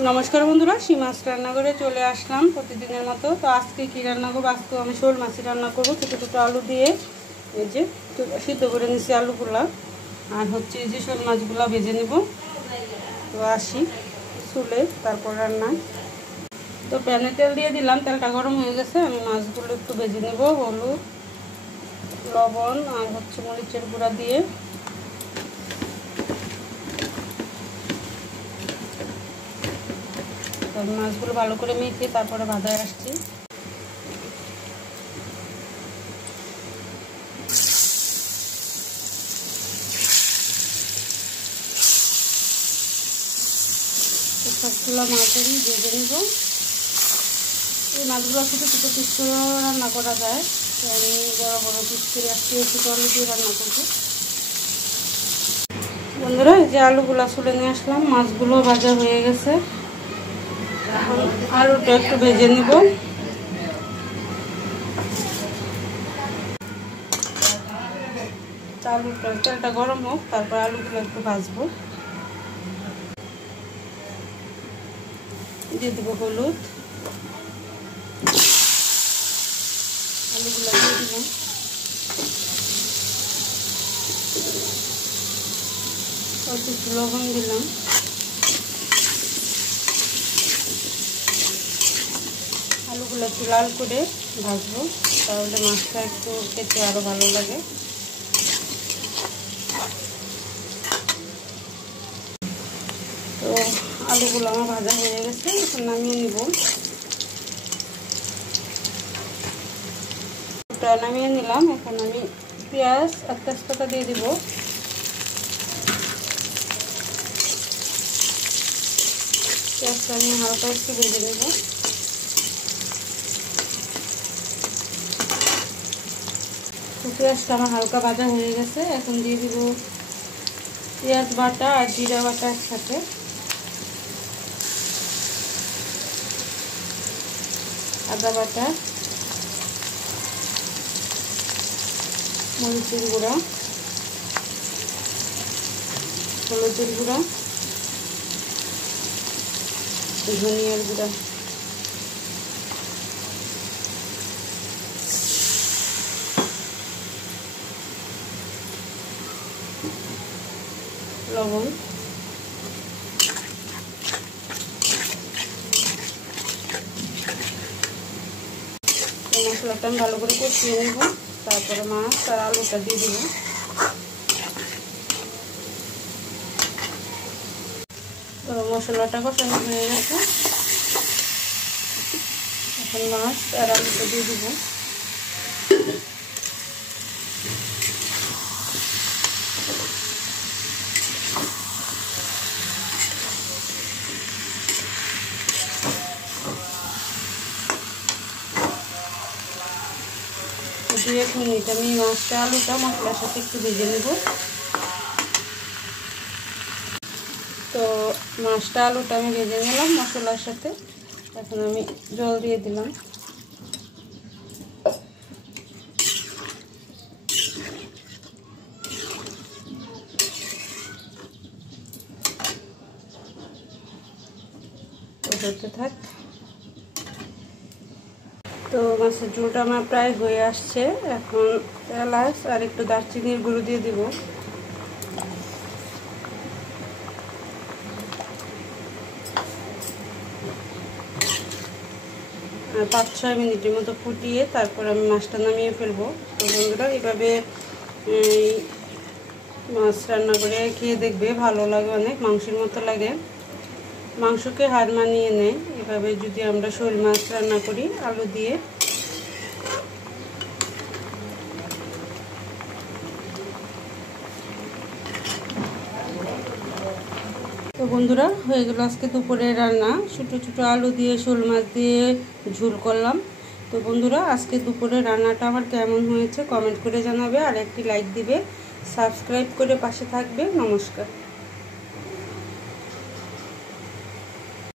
नमस्कार बंधुरा सीमास रान्नाघरे चले आसलाम प्रतिदिनेर मतो। तो आज के कि रान्ना करब, आज तो शोल माछी रान्ना करब। छोटो छोटो आलू दिए सिद्ध करे निচ্ছি आलूगुला और होच्छे जे शोल माछगुला भेजे नेब। तो आसि चुले तारपर रान्ना। तो पैने तेल दिए दिलाम, तेलटा गरम हो गेছে। आमी माछगुलो एकटु भेजे नेब हलुद लवण और होच्छे मरिचेर गुड़ा दिए माछगुलो भालो करे मेखे तारपरे भाजाय आसছি। সবগুলো মাছ আমি ভেজে নেব। এই মাছগুলো ছোটো ছোটো পিস করে রান্না করা যায়, আমি বড় বড় পিস করে আজকে ছোটো আলু দিয়ে রান্না করব। বন্ধুরা এই যে আলুগুলো ছুলে নিয়ে আসলাম, মাছগুলো ভাজা হয়ে গেছে। आलूटा एक भेजे निब। आलूटा तेलटा गरम होक तारपर आलूगुलो एकटु भाजबो। दिए देब हलुद, आलूगुलो दिए दिलाम, अल्प एकटु लवण दिलाम। आलूगुलो एकटु लाल करे भाजबो, ताहले माछटा एकटु खेते आरो भालो लागे। तो आलूगुलो आमार भाजा हये गेছে, এখন নামিয়ে নিব। ওটা নামিয়ে নিলাম। এখন আমি পেঁয়াজ আর তেজপাতা দিয়ে দিব। পেঁয়াজটা আমি হালকা একটু ভেজে নেব। পেঁয়াজটা আমার হালকা ভাজা হয়ে গেছে। এখন দিয়ে দিব পেঁয়াজ বাটা আর জিরা বাটা একসাথে, আদা বাটা, মরিচের গুঁড়া, হলুদের গুঁড়া, ধনিয়ার গুঁড়া, লবণ। মশলাটা আমি ভালো করে কষিয়ে নেব, তারপরে মাছ আর আলুটা দিয়ে দেব। তো মশলাটা কষানো হয়ে গেছে, এখন মাছ আর আলুটা দিয়ে দেব। एक मिनट আমি মাছটা আলুটা মশলার সাথে একটু ভেজে নেব। তো মাছটা আলুটা আমি ভেজে নিলাম মশলার সাথে। এখন আমি জল দিয়ে দিলাম। হতে থাক। তো মাছের ঝোলটা আমার প্রায় হয়ে আসছে। এখন এলাচ আর একটু দারচিনির গুঁড়ো দিয়ে দিব। আর 5-6 মিনিটের মতো ফুটিয়ে তারপর আমি মাছটা নামিয়ে ফেলবো। তো বন্ধুরা এইভাবে মাছ রান্না করে খেয়ে দেখবে, ভালো লাগে, অনেক মাংসের মতো লাগে, মাংসকে হার মানিয়ে নেয়। এভাবে যদি আমরা শোল মাছ রান্না করি আলু দিয়ে। তো বন্ধুরা হয়ে গেল আজকে দুপুরের রান্না। ছোটো ছোটো আলু দিয়ে শোল মাছ দিয়ে ঝোল করলাম। তো বন্ধুরা আজকে দুপুরের রান্নাটা আমার কেমন হয়েছে কমেন্ট করে জানাবে, আর একটি লাইক দিবে, সাবস্ক্রাইব করে পাশে থাকবে। নমস্কার।